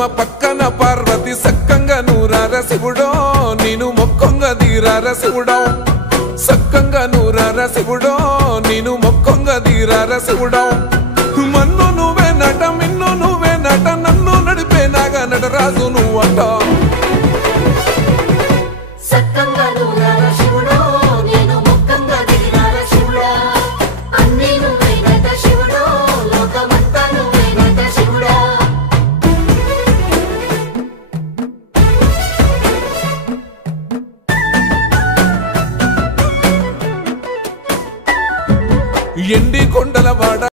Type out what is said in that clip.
పరశురామ పక్కన పార్వతి సక్కంగా నూరార శివుడో నేను మొక్కంగా తీరార శివుడో సక్కంగా నూరార శివుడో నేను మొక్కంగా తీరార శివుడో మన్ను నువ్వే నట మిన్ను నువ్వే నట నన్ను నడిపే నాగా నటరాజు నువ్వంట